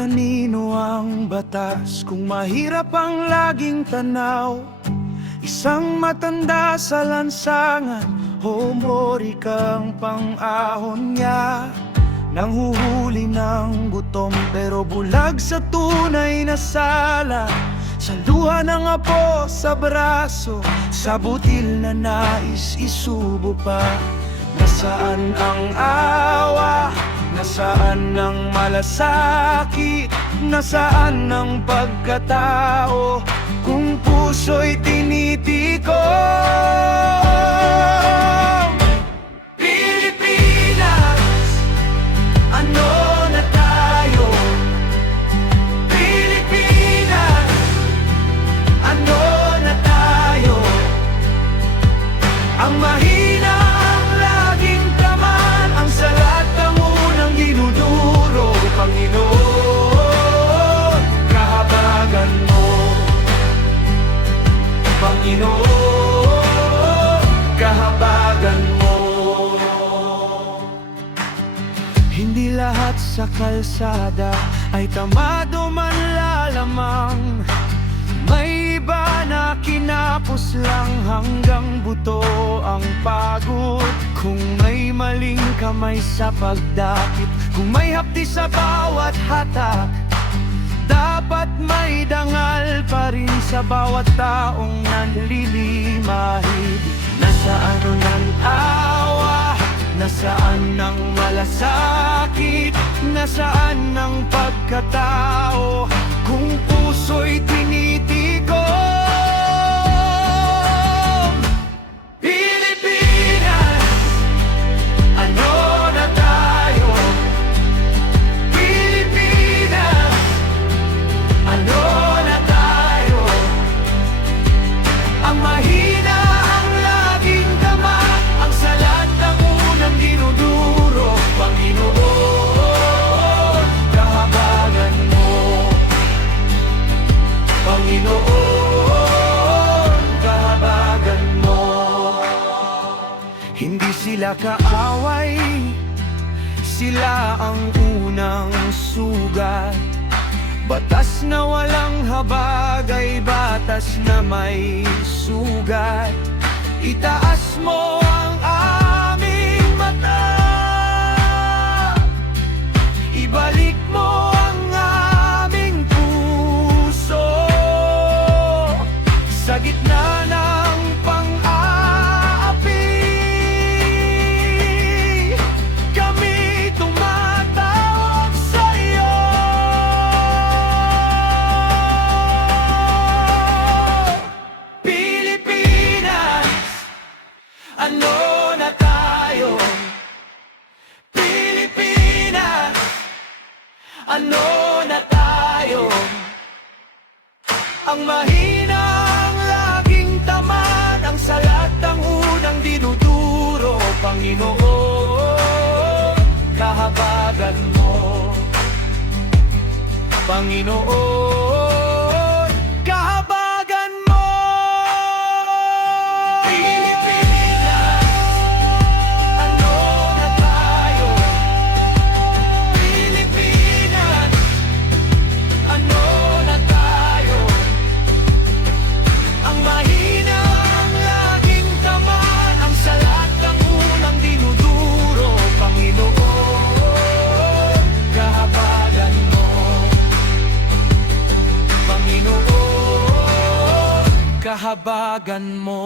kanino ang batas kung mahirap ang laging tanaw? Isang matanda sa lansangan, humorikang pang-ahon niya. Nanghuhuli ng gutom pero bulag sa tunay na sala. Sa luha ng apo sa braso, sa butil na nais isubo pa. Nasaan ang awa? Nasaan ang malasakit? Nasaan ang pagkatao kung puso'y tinitikom? Pilipinas, ano na tayo? Pilipinas, ano na tayo? Ang mahina ang laging taman, ang salat ang unang dinuduro. Panginoon, kahabagan mo. Panginoon, kahabagan mo. Hindi lahat sa kalsada ay tamado man lalamang. May iba na kinapos lang hanggang buto ang pagod. Kung may maling kamay sa pagdakip, kung may hapdi sa bawat hatak, dapat may dangal pa rin sa bawat taong nanlilimahid. Nasaan ang awa? Nasaan ang malasakit? Nasaan ang pagkatao kung puso'y tinitikom? Pilipinas, ano na tayo? Pilipinas, ano na tayo? Ang mahina ang laging dama, ang salat ang unang dinuduro. Panginoon, kahabagan mo. Panginoon, kahabagan mo. Hindi sila kaaway, sila ang unang sugat. Batas na walang habag ay batas na may sugat. Itaas mo ang aming mata, ibalik mo ang aming puso. Sa gitna ng pang-aapi, kami tumatawag sa iyo. Pilipinas, ano na tayo? Pilipinas, ano na tayo? Ang mahina ang laging taman, ang salat ang unang dinuduro. Panginoon, kahabagan mo. Panginoon, kahabagan mo. Pilipinas, ano na tayo? Pilipinas, ano na tayo? Ang mahina ang laging taman, ang salat ang unang dinuduro. Panginoon, kahabagan mo. Panginoon, kahabagan mo.